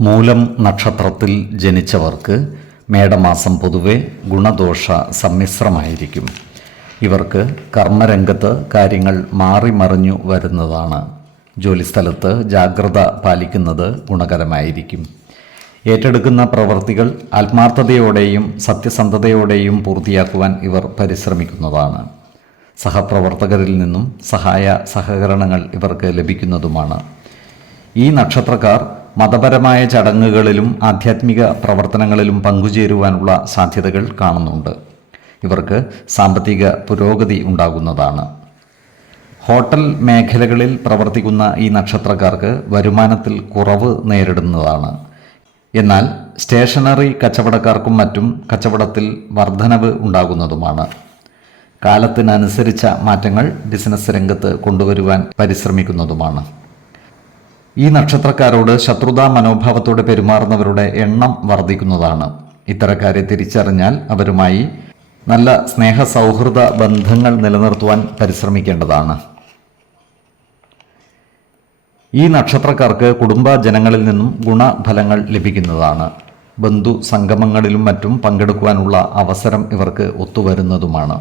മൂലം നക്ഷത്രത്തിൽ ജനിച്ചവർക്ക് മേടമാസം പൊതുവെ ഗുണദോഷ സമ്മിശ്രമായിരിക്കും. ഇവർക്ക് കർമ്മരംഗത്ത് കാര്യങ്ങൾ മാറി മറിഞ്ഞു വരുന്നതാണ്. ജോലിസ്ഥലത്ത് ജാഗ്രത പാലിക്കുന്നത് ഗുണകരമായിരിക്കും. ഏറ്റെടുക്കുന്ന പ്രവൃത്തികൾ ആത്മാർത്ഥതയോടെയും സത്യസന്ധതയോടെയും പൂർത്തിയാക്കുവാൻ ഇവർ പരിശ്രമിക്കുന്നതാണ്. സഹപ്രവർത്തകരിൽ നിന്നും സഹായ സഹകരണങ്ങൾ ഇവർക്ക് ലഭിക്കുന്നതുമാണ്. ഈ നക്ഷത്രക്കാർ മതപരമായ ചടങ്ങുകളിലും ആധ്യാത്മിക പ്രവർത്തനങ്ങളിലും പങ്കുചേരുവാനുള്ള സാധ്യതകൾ കാണുന്നുണ്ട്. ഇവർക്ക് സാമ്പത്തിക പുരോഗതി ഉണ്ടാകുന്നതാണ്. ഹോട്ടൽ മേഖലകളിൽ പ്രവർത്തിക്കുന്ന ഈ നക്ഷത്രക്കാർക്ക് വരുമാനത്തിൽ കുറവ് നേരിടുന്നതാണ്. എന്നാൽ സ്റ്റേഷനറി കച്ചവടക്കാർക്കും മറ്റും കച്ചവടത്തിൽ വർധനവ് ഉണ്ടാകുന്നതുമാണ്. കാലത്തിനനുസരിച്ച മാറ്റങ്ങൾ ബിസിനസ് രംഗത്ത് കൊണ്ടുവരുവാൻ പരിശ്രമിക്കുന്നതുമാണ്. ഈ നക്ഷത്രക്കാരോട് ശത്രുതാ മനോഭാവത്തോടെ പെരുമാറുന്നവരുടെ എണ്ണം വർദ്ധിക്കുന്നതാണ്. ഇത്തരക്കാരെ തിരിച്ചറിഞ്ഞാൽ അവരുമായി നല്ല സ്നേഹ സൗഹൃദ ബന്ധങ്ങൾ നിലനിർത്തുവാൻ പരിശ്രമിക്കേണ്ടതാണ്. ഈ നക്ഷത്രക്കാർക്ക് കുടുംബജനങ്ങളിൽ നിന്നും ഗുണഫലങ്ങൾ ലഭിക്കുന്നതാണ്. ബന്ധു സംഗമങ്ങളിലും മറ്റും പങ്കെടുക്കുവാനുള്ള അവസരം ഇവർക്ക് ഒത്തുവരുന്നതുമാണ്.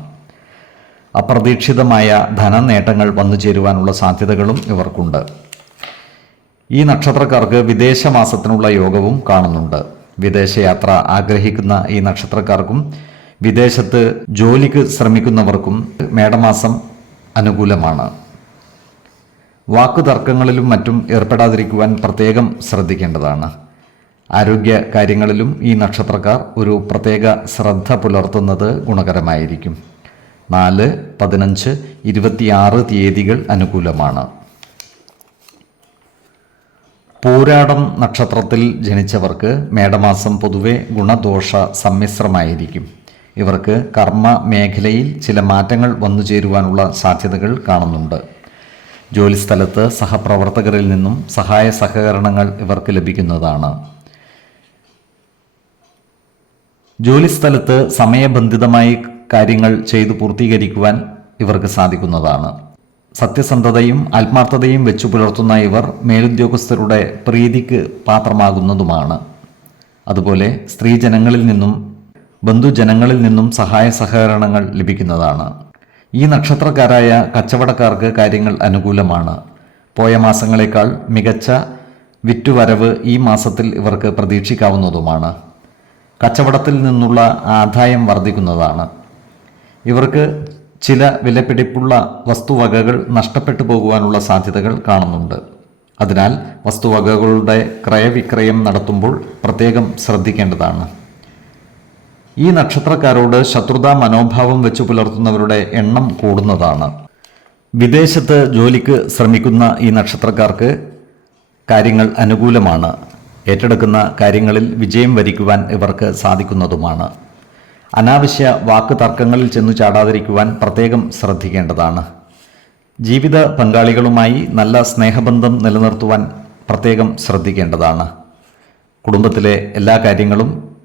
അപ്രതീക്ഷിതമായ ധനനേട്ടങ്ങൾ വന്നു ചേരുവാനുള്ള സാധ്യതകളും ഇവർക്കുണ്ട്. ഈ നക്ഷത്രക്കാർക്ക് വിദേശ മാസത്തിനുള്ള യോഗവും കാണുന്നുണ്ട്. വിദേശയാത്ര ആഗ്രഹിക്കുന്ന ഈ നക്ഷത്രക്കാർക്കും വിദേശത്ത് ജോലിക്ക് ശ്രമിക്കുന്നവർക്കും മേടമാസം അനുകൂലമാണ്. വാക്കുതർക്കങ്ങളിലും മറ്റും ഏർപ്പെടാതിരിക്കുവാൻ പ്രത്യേകം ശ്രദ്ധിക്കേണ്ടതാണ്. ആരോഗ്യ കാര്യങ്ങളിലും ഈ നക്ഷത്രക്കാർ ഒരു പ്രത്യേക ശ്രദ്ധ പുലർത്തുന്നത് ഗുണകരമായിരിക്കും. നാല് പതിനഞ്ച് ഇരുപത്തിയാറ് തീയതികൾ അനുകൂലമാണ്. പൂരാടം നക്ഷത്രത്തിൽ ജനിച്ചവർക്ക് മേടമാസം പൊതുവെ ഗുണദോഷ സമ്മിശ്രമായിരിക്കും. ഇവർക്ക് കർമ്മ മേഖലയിൽ ചില മാറ്റങ്ങൾ വന്നു ചേരുവാനുള്ള സാധ്യതകൾ കാണുന്നുണ്ട്. ജോലിസ്ഥലത്ത് സഹപ്രവർത്തകരിൽ നിന്നും സഹായ സഹകരണങ്ങൾ ഇവർക്ക് ലഭിക്കുന്നതാണ്. ജോലിസ്ഥലത്ത് സമയബന്ധിതമായി കാര്യങ്ങൾ ചെയ്തു പൂർത്തീകരിക്കുവാൻ ഇവർക്ക് സാധിക്കുന്നതാണ്. സത്യസന്ധതയും ആത്മാർത്ഥതയും വെച്ചു പുലർത്തുന്ന ഇവർ മേലുദ്യോഗസ്ഥരുടെ പ്രീതിക്ക് പാത്രമാകുന്നതുമാണ്. അതുപോലെ സ്ത്രീജനങ്ങളിൽ നിന്നും ബന്ധുജനങ്ങളിൽ നിന്നും സഹായ സഹകരണങ്ങൾ ലഭിക്കുന്നതാണ്. ഈ നക്ഷത്രക്കാരായ കച്ചവടക്കാർക്ക് കാര്യങ്ങൾ അനുകൂലമാണ്. പോയ മാസങ്ങളെക്കാൾ മികച്ച വിറ്റുവരവ് ഈ മാസത്തിൽ ഇവർക്ക് പ്രതീക്ഷിക്കാവുന്നതുമാണ്. കച്ചവടത്തിൽ നിന്നുള്ള ആദായം വർദ്ധിക്കുന്നതാണ്. ഇവർക്ക് ചില വിലപിടിപ്പുള്ള വസ്തുവകകൾ നഷ്ടപ്പെട്ടു പോകുവാനുള്ള സാധ്യതകൾ കാണുന്നുണ്ട്. അതിനാൽ വസ്തുവകകളുടെ ക്രയവിക്രയം നടത്തുമ്പോൾ പ്രത്യേകം ശ്രദ്ധിക്കേണ്ടതാണ്. ഈ നക്ഷത്രക്കാരോട് ശത്രുതാ മനോഭാവം വെച്ചു പുലർത്തുന്നവരുടെ എണ്ണം കൂടുന്നതാണ്. വിദേശത്ത് ജോലിക്ക് ശ്രമിക്കുന്ന ഈ നക്ഷത്രക്കാർക്ക് കാര്യങ്ങൾ അനുകൂലമാണ്. ഏറ്റെടുക്കുന്ന കാര്യങ്ങളിൽ വിജയം വരിക്കുവാൻ ഇവർക്ക് സാധിക്കുന്നതുമാണ്. അനാവശ്യ വാക്ക് തർക്കങ്ങളിൽ ചെന്നു ചാടാതിരിക്കുവാൻ പ്രത്യേകം ശ്രദ്ധിക്കേണ്ടതാണ്. ജീവിത പങ്കാളികളുമായി നല്ല സ്നേഹബന്ധം നിലനിർത്തുവാൻ പ്രത്യേകം ശ്രദ്ധിക്കേണ്ടതാണ്. കുടുംബത്തിലെ എല്ലാ കാര്യങ്ങളും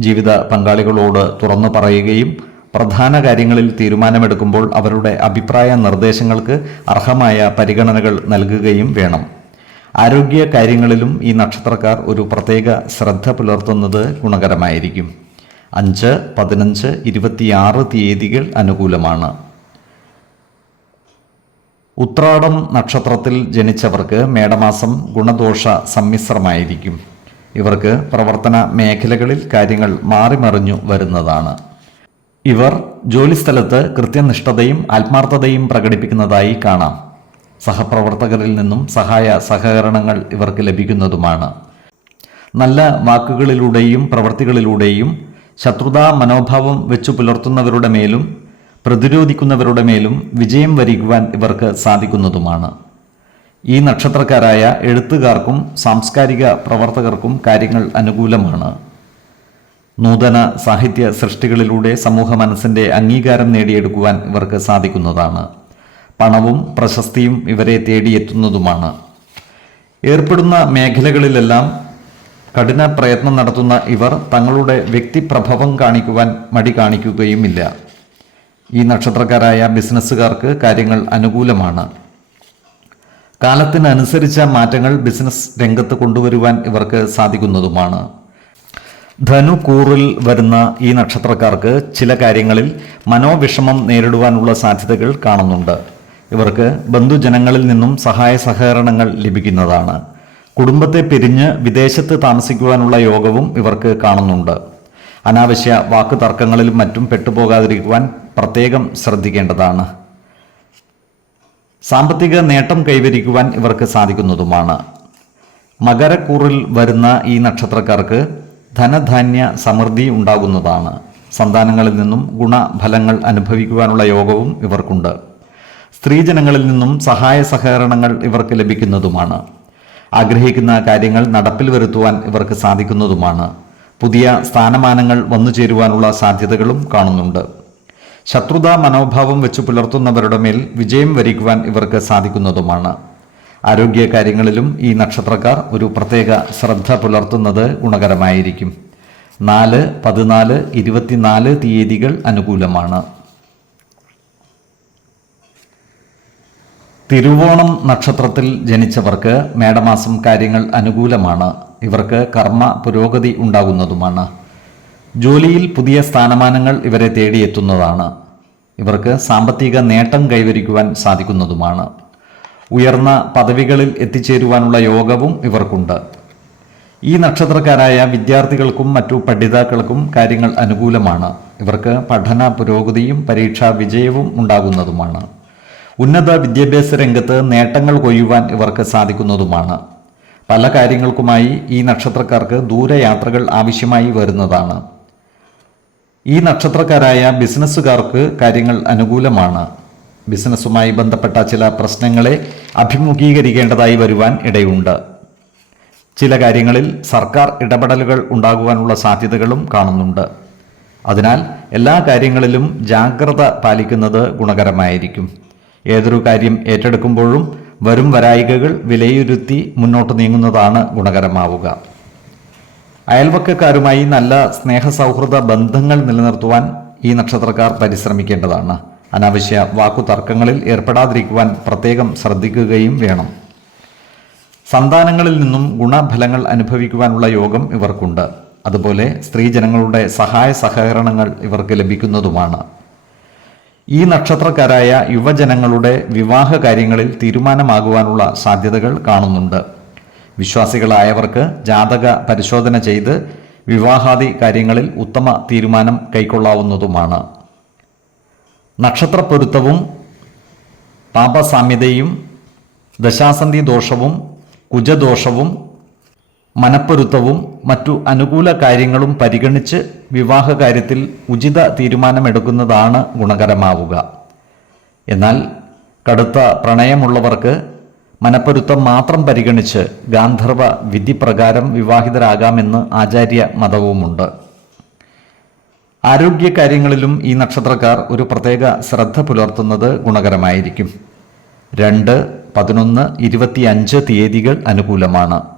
ജീവിത പങ്കാളികളോട് തുറന്നു പറയുകയും പ്രധാന കാര്യങ്ങളിൽ തീരുമാനമെടുക്കുമ്പോൾ അവരുടെ അഭിപ്രായ നിർദ്ദേശങ്ങൾക്ക് അർഹമായ പരിഗണനകൾ നൽകുകയും വേണം. ആരോഗ്യ കാര്യങ്ങളിലും ഈ നക്ഷത്രക്കാർ ഒരു പ്രത്യേക ശ്രദ്ധ പുലർത്തുന്നത് ഗുണകരമായിരിക്കും. അഞ്ച് പതിനഞ്ച് ഇരുപത്തിയാറ് തീയതികൾ അനുകൂലമാണ്. ഉത്രാടം നക്ഷത്രത്തിൽ ജനിച്ചവർക്ക് മേടമാസം ഗുണദോഷ സമ്മിശ്രമായിരിക്കും. ഇവർക്ക് പ്രവർത്തന മേഖലകളിൽ കാര്യങ്ങൾ മാറിമറിഞ്ഞു വരുന്നതാണ്. ഇവർ ജോലിസ്ഥലത്ത് കൃത്യനിഷ്ഠതയും ആത്മാർത്ഥതയും പ്രകടിപ്പിക്കുന്നതായി കാണാം. സഹപ്രവർത്തകരിൽ നിന്നും സഹായ സഹകരണങ്ങൾ ഇവർക്ക് ലഭിക്കുന്നതുമാണ്. നല്ല വാക്കുകളിലൂടെയും പ്രവൃത്തികളിലൂടെയും ശത്രുതാ മനോഭാവം വെച്ചു പുലർത്തുന്നവരുടെ മേലും പ്രതിരോധിക്കുന്നവരുടെ മേലും വിജയം വരിക്കുവാൻ ഇവർക്ക് സാധിക്കുന്നതുമാണ്. ഈ നക്ഷത്രക്കാരായ എഴുത്തുകാർക്കും സാംസ്കാരിക പ്രവർത്തകർക്കും കാര്യങ്ങൾ അനുകൂലമാണ്. നൂതന സാഹിത്യ സൃഷ്ടികളിലൂടെ സമൂഹ മനസ്സിന്റെ അംഗീകാരം നേടിയെടുക്കുവാൻ ഇവർക്ക് സാധിക്കുന്നതാണ്. പണവും പ്രശസ്തിയും ഇവരെ തേടിയെത്തുന്നതുമാണ്. ഏർപ്പെടുന്ന മേഖലകളിലെല്ലാം കഠിന പ്രയത്നം നടത്തുന്ന ഇവർ തങ്ങളുടെ വ്യക്തിപ്രഭവം കാണിക്കുവാൻ മടി കാണിക്കുകയുമില്ല. ഈ നക്ഷത്രക്കാരായ ബിസിനസ്സുകാർക്ക് കാര്യങ്ങൾ അനുകൂലമാണ്. കാലത്തിനനുസരിച്ച മാറ്റങ്ങൾ ബിസിനസ് രംഗത്ത് കൊണ്ടുവരുവാൻ ഇവർക്ക് സാധിക്കുന്നതുമാണ്. ധനു കൂറിൽ വരുന്ന ഈ നക്ഷത്രക്കാർക്ക് ചില കാര്യങ്ങളിൽ മനോവിഷമം നേരിടുവാനുള്ള സാധ്യതകൾ കാണുന്നുണ്ട്. ഇവർക്ക് ബന്ധുജനങ്ങളിൽ നിന്നും സഹായ സഹകരണങ്ങൾ ലഭിക്കുന്നതാണ്. കുടുംബത്തെ പിരിഞ്ഞ് വിദേശത്ത് താമസിക്കുവാനുള്ള യോഗവും ഇവർക്ക് കാണുന്നുണ്ട്. അനാവശ്യ വാക്ക് തർക്കങ്ങളിലും മറ്റും പെട്ടുപോകാതിരിക്കുവാൻ പ്രത്യേകം ശ്രദ്ധിക്കേണ്ടതാണ്. സാമ്പത്തിക നേട്ടം കൈവരിക്കുവാൻ ഇവർക്ക് സാധിക്കുന്നതുമാണ്. മകരക്കൂറിൽ വരുന്ന ഈ നക്ഷത്രക്കാർക്ക് ധനധാന്യ സമൃദ്ധി ഉണ്ടാകുന്നതാണ്. സന്താനങ്ങളിൽ നിന്നും ഗുണഫലങ്ങൾ അനുഭവിക്കുവാനുള്ള യോഗവും ഇവർക്കുണ്ട്. സ്ത്രീജനങ്ങളിൽ നിന്നും സഹായ സഹകരണങ്ങൾ ഇവർക്ക് ലഭിക്കുന്നതുമാണ്. ആഗ്രഹിക്കുന്ന കാര്യങ്ങൾ നടപ്പിൽ വരുത്തുവാൻ ഇവർക്ക് സാധിക്കുന്നതുമാണ്. പുതിയ സ്ഥാനമാനങ്ങൾ വന്നു ചേരുവാനുള്ള സാധ്യതകളും കാണുന്നുണ്ട്. ശത്രുതാ മനോഭാവം വെച്ച് പുലർത്തുന്നവരുടെ മേൽ വിജയം വരിക്കുവാൻ ഇവർക്ക് സാധിക്കുന്നതുമാണ്. ആരോഗ്യ കാര്യങ്ങളിലും ഈ നക്ഷത്രക്കാർ ഒരു പ്രത്യേക ശ്രദ്ധ പുലർത്തുന്നത് ഗുണകരമായിരിക്കും. നാല് പതിനാല് ഇരുപത്തിനാല് തീയതികൾ അനുകൂലമാണ്. തിരുവോണം നക്ഷത്രത്തിൽ ജനിച്ചവർക്ക് മേടമാസം കാര്യങ്ങൾ അനുകൂലമാണ്. ഇവർക്ക് കർമ്മ പുരോഗതി ഉണ്ടാകുന്നതുമാണ്. ജോലിയിൽ പുതിയ സ്ഥാനമാനങ്ങൾ ഇവരെ തേടിയെത്തുന്നതാണ്. ഇവർക്ക് സാമ്പത്തിക നേട്ടം കൈവരിക്കുവാൻ സാധിക്കുന്നതുമാണ്. ഉയർന്ന പദവികളിൽ എത്തിച്ചേരുവാനുള്ള യോഗവും ഇവർക്കുണ്ട്. ഈ നക്ഷത്രക്കാരായ വിദ്യാർത്ഥികൾക്കും മറ്റു പഠിതാക്കൾക്കും കാര്യങ്ങൾ അനുകൂലമാണ്. ഇവർക്ക് പഠന പുരോഗതിയും പരീക്ഷാ വിജയവും ഉണ്ടാകുന്നതുമാണ്. ഉന്നത വിദ്യാഭ്യാസ രംഗത്ത് നേട്ടങ്ങൾ കൊയ്യുവാൻ ഇവർക്ക് സാധിക്കുന്നതുമാണ്. പല കാര്യങ്ങൾക്കുമായി ഈ നക്ഷത്രക്കാർക്ക് ദൂരയാത്രകൾ ആവശ്യമായി വരുന്നതാണ്. ഈ നക്ഷത്രക്കാരായ ബിസിനസ്സുകാർക്ക് കാര്യങ്ങൾ അനുകൂലമാണ്. ബിസിനസ്സുമായി ബന്ധപ്പെട്ട ചില പ്രശ്നങ്ങളെ അഭിമുഖീകരിക്കേണ്ടതായി വരുവാൻ ഇടയുണ്ട്. ചില കാര്യങ്ങളിൽ സർക്കാർ ഇടപെടലുകൾ ഉണ്ടാകുവാനുള്ള സാധ്യതകളും കാണുന്നുണ്ട്. അതിനാൽ എല്ലാ കാര്യങ്ങളിലും ജാഗ്രത പാലിക്കുന്നത് ഗുണകരമായിരിക്കും. ഏതൊരു കാര്യം ഏറ്റെടുക്കുമ്പോഴും വരും വരായികകൾ വിലയിരുത്തി മുന്നോട്ട് നീങ്ങുന്നതാണ് ഗുണകരമാവുക. അയൽവക്കക്കാരുമായി നല്ല സ്നേഹ സൗഹൃദ ബന്ധങ്ങൾ നിലനിർത്തുവാൻ ഈ നക്ഷത്രക്കാർ പരിശ്രമിക്കേണ്ടതാണ്. അനാവശ്യ വാക്കുതർക്കങ്ങളിൽ ഏർപ്പെടാതിരിക്കുവാൻ പ്രത്യേകം ശ്രദ്ധിക്കുകയും വേണം. സന്താനങ്ങളിൽ നിന്നും ഗുണഫലങ്ങൾ അനുഭവിക്കുവാനുള്ള യോഗം ഇവർക്കുണ്ട്. അതുപോലെ സ്ത്രീജനങ്ങളുടെ സഹായ സഹകരണങ്ങൾ ഇവർക്ക് ലഭിക്കുന്നതുമാണ്. ഈ നക്ഷത്രക്കാരായ യുവജനങ്ങളുടെ വിവാഹ കാര്യങ്ങളിൽ തീരുമാനമാകുവാനുള്ള സാധ്യതകൾ കാണുന്നുണ്ട്. വിശ്വാസികളായവർക്ക് ജാതക പരിശോധന ചെയ്ത് വിവാഹാദി കാര്യങ്ങളിൽ ഉത്തമ തീരുമാനം കൈക്കൊള്ളാവുന്നതുമാണ്. നക്ഷത്രപ്പൊരുത്തവും പാപസാമ്യതയും ദശാസന്ധി ദോഷവും കുജദോഷവും മനപ്പൊരുത്തവും മറ്റു അനുകൂല കാര്യങ്ങളും പരിഗണിച്ച് വിവാഹ കാര്യത്തിൽ ഉചിത തീരുമാനമെടുക്കുന്നതാണ് ഗുണകരമാവുക. എന്നാൽ കടുത്ത പ്രണയമുള്ളവർക്ക് മനപ്പൊരുത്തം മാത്രം പരിഗണിച്ച് ഗാന്ധർവ വിധിപ്രകാരം വിവാഹിതരാകാമെന്ന് ആചാര്യ മതവുമുണ്ട്. ആരോഗ്യകാര്യങ്ങളിലും ഈ നക്ഷത്രക്കാർ ഒരു പ്രത്യേക ശ്രദ്ധ പുലർത്തുന്നത് ഗുണകരമായിരിക്കും. രണ്ട് പതിനൊന്ന് ഇരുപത്തിയഞ്ച് തീയതികൾ അനുകൂലമാണ്.